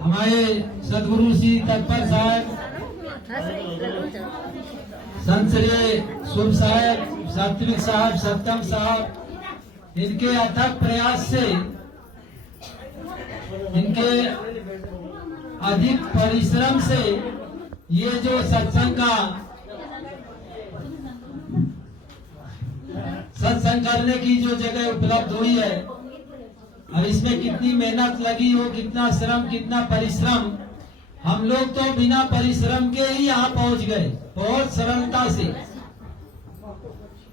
हमारे सदगुरु श्री तत्पर साहब, संत श्री शुभ साहब, सात्विक साहब, सत्तम साहब, इनके अथक प्रयास से, इनके अधिक परिश्रम से ये जो सत्संग करने की जो जगह उपलब्ध हुई है, और इसमें कितनी मेहनत लगी हो, कितना श्रम, कितना परिश्रम। हम लोग तो बिना परिश्रम के ही यहाँ पहुंच गए, बहुत सरलता से।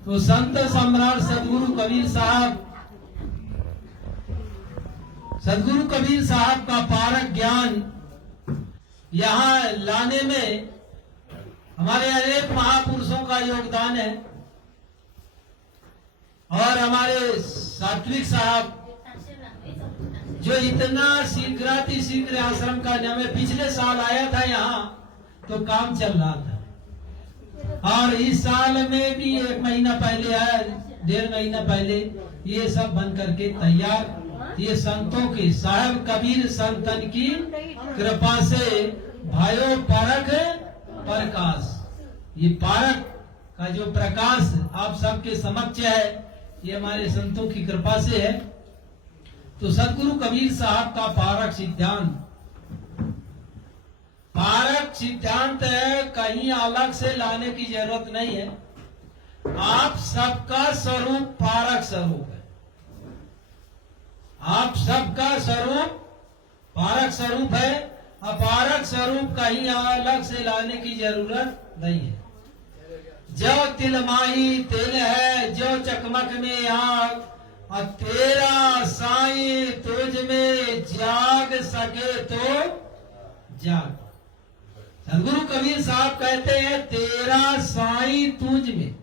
तो संत सम्राट सदगुरु कबीर साहब का पारक ज्ञान यहाँ लाने में हमारे अनेक महापुरुषों का योगदान है। और हमारे सात्विक साहब जो इतना शीघ्र आश्रम का नाम है, पिछले साल आया था यहाँ तो काम चल रहा था, और इस साल में भी 1 महीना पहले आया, 1.5 महीना पहले ये सब बन करके तैयार। ये संतों की, साहब कबीर संतन की कृपा से भाइयों पारक प्रकाश, ये पारक का जो प्रकाश आप सबके समक्ष है, ये हमारे संतों की कृपा से है। तो सदगुरु कबीर साहब का पारक सिद्धांत है, कहीं अलग से लाने की जरूरत नहीं है। आप सबका स्वरूप पारक स्वरूप है, आप सबका स्वरूप पारक स्वरूप है। अपारक स्वरूप कहीं अलग से लाने की जरूरत नहीं है। जो तिलमाही तिल है, जो चकमक में आग, और तेरा साईं तुझ में जाग सके तो जाग। सदगुरु कबीर साहब कहते हैं तेरा साईं तुझ में।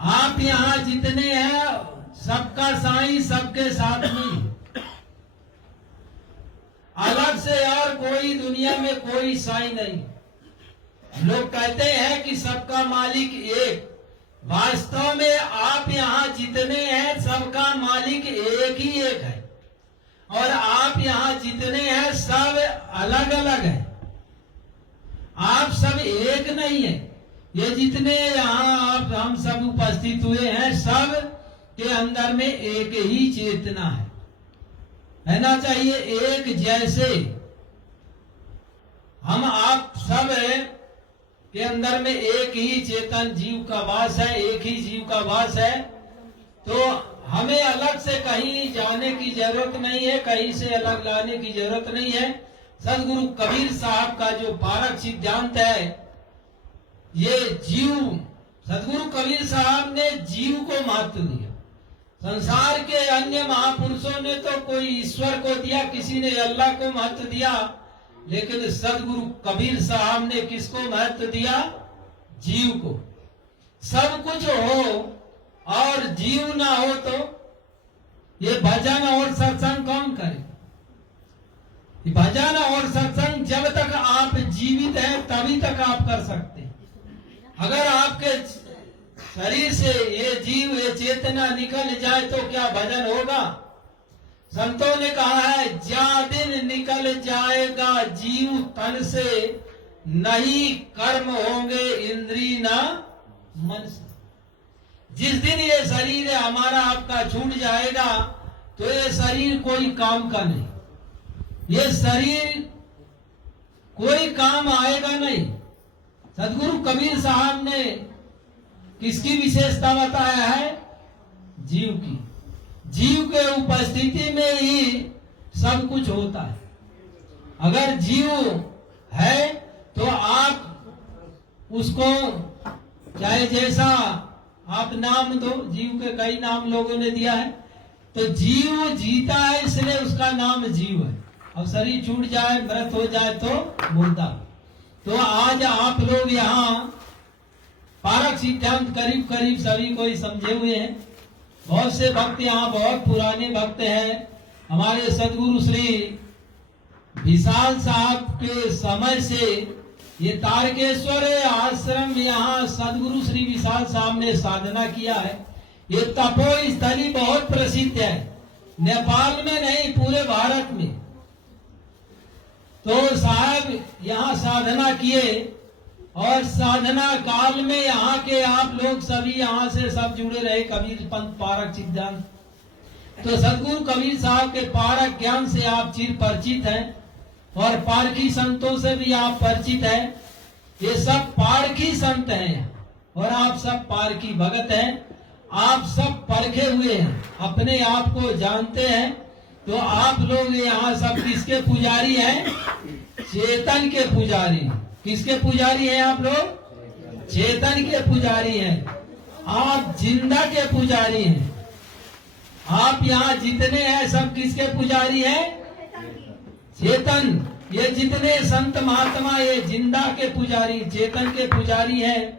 आप यहाँ जितने हैं सबका साईं सबके साथ में, अलग से और कोई दुनिया में कोई साईं नहीं। लोग कहते हैं कि सबका मालिक एक, वास्तव में आप यहाँ जितने हैं सबका मालिक एक ही एक है, और आप यहाँ जितने हैं सब अलग अलग हैं। आप सब एक नहीं है। ये जितने यहाँ आप हम सब उपस्थित हुए हैं, सब के अंदर में एक ही चेतना है ना चाहिए, एक जैसे। हम आप सब के अंदर में एक ही चेतन जीव का वास है, एक ही जीव का वास है। तो हमें अलग से कहीं जाने की जरूरत नहीं है, कहीं से अलग लाने की जरूरत नहीं है। सदगुरु कबीर साहब का जो पारक सिद्धांत है, ये जीव, सदगुरु कबीर साहब ने जीव को महत्व दिया। संसार के अन्य महापुरुषों ने तो कोई ईश्वर को दिया, किसी ने अल्लाह को महत्व दिया, लेकिन सदगुरु कबीर साहब ने किसको महत्व दिया? जीव को। सब कुछ हो और जीव ना हो तो ये भजन और सत्संग कौन करे? भजन और सत्संग जब तक आप जीवित हैं तभी तक आप कर सकते हैं। अगर आपके शरीर से ये जीव, ये चेतना निकल जाए तो क्या भजन होगा? संतों ने कहा है, जा दिन निकल जाएगा जीव तन से, नहीं कर्म होंगे इंद्री ना मन से। जिस दिन ये शरीर हमारा आपका छूट जाएगा तो ये शरीर कोई काम का नहीं, ये शरीर कोई काम आएगा नहीं। सदगुरु कबीर साहब ने किसकी विशेषता बताया है? जीव की। जीव के उपस्थिति में ही सब कुछ होता है। अगर जीव है तो आप उसको चाहे जैसा आप नाम दो, जीव के कई नाम लोगों ने दिया है, तो जीव जीता है इसलिए उसका नाम जीव है। अब शरीर छूट जाए, मृत हो जाए तो मुर्दा। तो आज आप लोग यहाँ पारक सिद्धांत करीब करीब सभी को ही समझे हुए हैं। बहुत से भक्त यहाँ बहुत पुराने भक्त हैं। हमारे सदगुरु श्री विशाल साहब के समय से ये तारकेश्वर आश्रम यहाँ सदगुरु श्री विशाल साहब ने साधना किया है। ये तपोस्थली बहुत प्रसिद्ध है, नेपाल में नहीं पूरे भारत में। तो साहब यहाँ साधना किए और साधना काल में यहाँ के आप लोग सभी यहाँ से सब जुड़े रहे कबीर पंथ पारक सिद्धांत। तो सदगुरु कबीर साहब के पारक ज्ञान से आप चिर परिचित हैं और पारखी संतों से भी आप परिचित हैं। ये सब पारखी संत हैं और आप सब पारखी भगत हैं। आप सब परखे हुए हैं, अपने आप को जानते हैं। तो आप लोग यहाँ सब किसके पुजारी हैं? चेतन के पुजारी। किसके पुजारी हैं आप लोग? चेतन के पुजारी हैं। आप जिंदा के पुजारी हैं। आप यहाँ जितने हैं सब किसके पुजारी हैं? चेतन। ये जितने संत महात्मा ये जिंदा के पुजारी, चेतन के पुजारी हैं।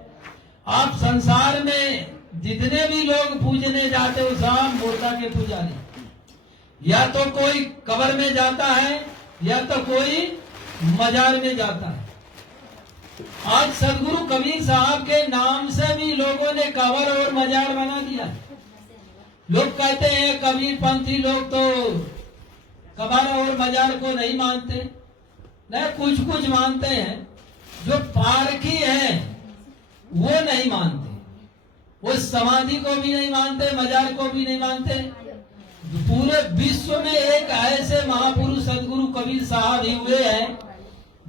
आप संसार में जितने भी लोग पूजने जाते हो सब मुर्दा के पुजारी। या तो कोई कब्र में जाता है या तो कोई मजार में जाता है। आज सदगुरु कबीर साहब के नाम से भी लोगों ने कब्र और मजार बना दिया। लोग कहते हैं कबीर पंथी लोग तो कब्र और मजार को नहीं मानते। नहीं, कुछ कुछ मानते हैं। जो पारखी है वो नहीं मानते। वो समाधि को भी नहीं मानते, मजार को भी नहीं मानते। पूरे विश्व में एक ऐसे महापुरुष सदगुरु कबीर साहब ही हुए हैं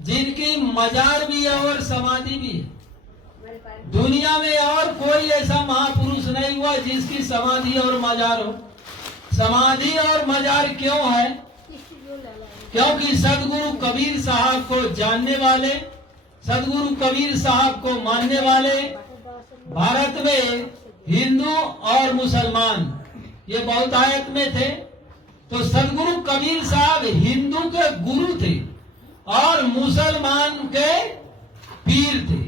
जिनकी मजार भी है और समाधि भी है। दुनिया में और कोई ऐसा महापुरुष नहीं हुआ जिसकी समाधि और मजार हो। समाधि और मजार क्यों है? क्योंकि सदगुरु कबीर साहब को जानने वाले, सदगुरु कबीर साहब को मानने वाले भारत में हिंदू और मुसलमान ये बहुतायत में थे। तो सदगुरु कबीर साहब हिंदू के गुरु थे और मुसलमान के पीर थे।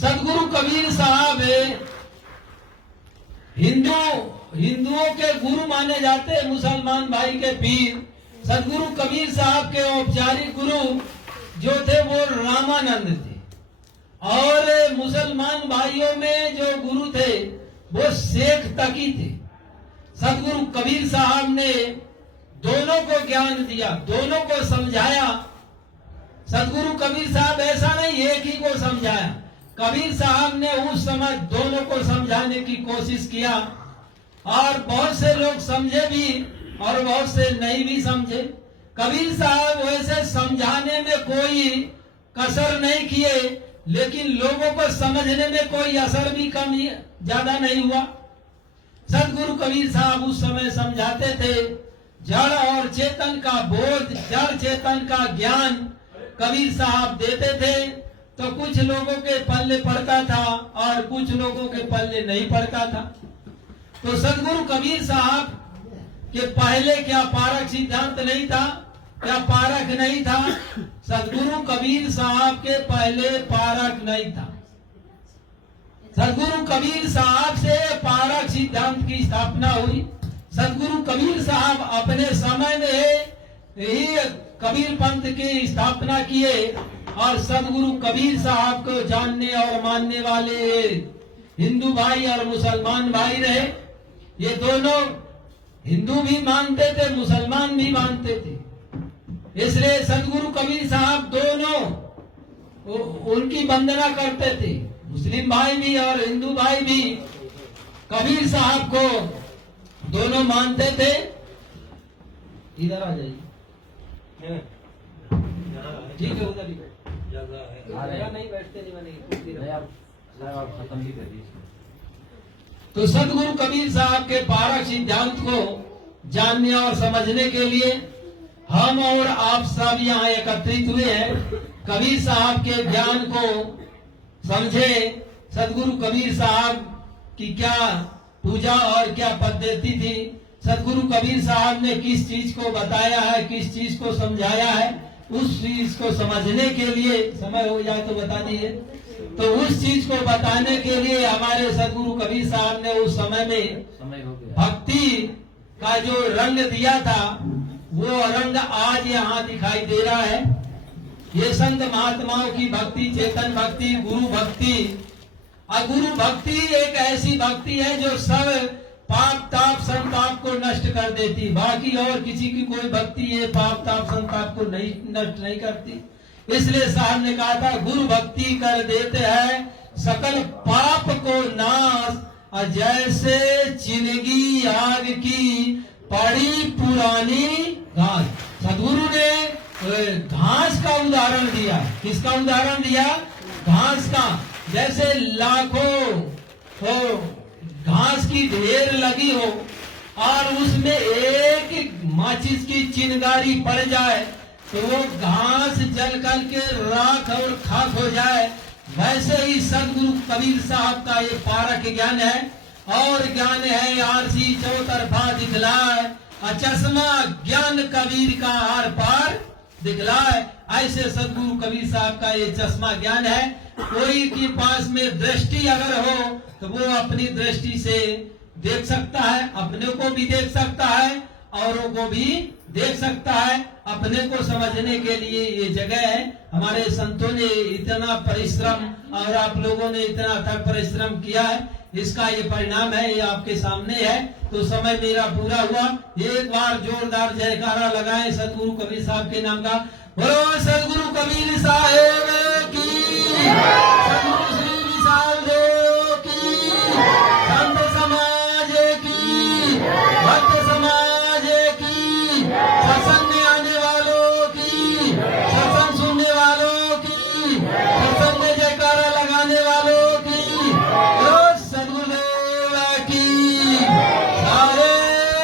सदगुरु कबीर साहब हिंदुओं के गुरु माने जाते, मुसलमान भाई के पीर। सदगुरु कबीर साहब के औपचारिक गुरु जो थे वो रामानंद थे और मुसलमान भाइयों में जो गुरु थे वो शेख तकी थे। सदगुरु कबीर साहब ने दोनों को ज्ञान दिया, दोनों को समझाया। सदगुरु कबीर साहब ऐसा नहीं एक ही को समझाया। कबीर साहब ने उस समय दोनों को समझाने की कोशिश किया और बहुत से लोग समझे भी और बहुत से नहीं भी समझे। कबीर साहब वैसे समझाने में कोई कसर नहीं किए, लेकिन लोगों को समझने में कोई असर भी कम ज्यादा नहीं हुआ। सदगुरु कबीर साहब उस समय समझाते थे, जड़ और चेतन का बोध, जड़ चेतन का ज्ञान कबीर साहब देते थे। तो कुछ लोगों के पल्ले पड़ता था और कुछ लोगों के पल्ले नहीं पड़ता था। तो सदगुरु कबीर साहब के पहले क्या पारक सिद्धांत नहीं था? क्या पारक नहीं था? सदगुरु कबीर साहब के पहले पारक नहीं था। सदगुरु कबीर साहब से पारक सिद्धांत की स्थापना हुई। सदगुरु कबीर साहब अपने समय में ही कबीर पंथ की स्थापना किए और सदगुरु कबीर साहब को जानने और मानने वाले हिंदू भाई और मुसलमान भाई रहे। ये दोनों हिंदू भी मानते थे, मुसलमान भी मानते थे। इसलिए सदगुरु कबीर साहब दोनों उनकी वंदना करते थे। मुस्लिम भाई भी और हिंदू भाई भी कबीर साहब को दोनों मानते थे। इधर आ जाइए, ठीक है, उधर ही नहीं बैठते नहीं। तो सदगुरु कबीर साहब के पारक सिद्धांत को जानने और समझने के लिए हम और आप सब यहाँ एकत्रित हुए हैं। कबीर साहब के ज्ञान को समझे। सदगुरु कबीर साहब की क्या पूजा और क्या पद्धति थी, सदगुरु कबीर साहब ने किस चीज को बताया है, किस चीज को समझाया है, उस चीज को समझने के लिए, समय हो जाए तो बता दीजिए। तो उस चीज को बताने के लिए हमारे सदगुरु कबीर साहब ने उस समय में भक्ति का जो रंग दिया था वो रंग आज यहाँ दिखाई दे रहा है। ये संत महात्माओं की भक्ति, चेतन भक्ति, गुरु भक्ति। और गुरु भक्ति एक ऐसी भक्ति है जो सब पाप ताप संताप को नष्ट कर देती, बाकी और किसी की कोई भक्ति ये पाप ताप संताप को नहीं नष्ट नहीं करती। इसलिए साहब ने कहा था गुरु भक्ति कर देते हैं सकल पाप को नाश, और जैसे चिनगी आग की पड़ी पुरानी घास। सदगुरु ने घास का उदाहरण दिया। किसका उदाहरण दिया? घास का। जैसे लाखों हो घास की ढेर लगी हो और उसमें एक माचिस की चिंगारी पड़ जाए तो वो घास जल कर के राख और खाक हो जाए। वैसे ही सदगुरु कबीर साहब का ये पारक ज्ञान है और ज्ञान है आरसी चौतरफा दिखलाए, चश्मा ज्ञान कबीर का आर पार दिखलाए। ऐसे सदगुरु कबीर साहब का ये चश्मा ज्ञान है। कोई के पास में दृष्टि अगर हो तो वो अपनी दृष्टि से देख सकता है, अपने को भी देख सकता है, औरों को भी देख सकता है। अपने को समझने के लिए ये जगह है। हमारे संतों ने इतना परिश्रम और आप लोगों ने इतना तक परिश्रम किया है, इसका ये परिणाम है, ये आपके सामने है। तो समय मेरा पूरा हुआ। एक बार जोरदार जयकारा लगाएं सदगुरु कबीर साहब के नाम का। बोलो सदगुरु कबीर साहेब की।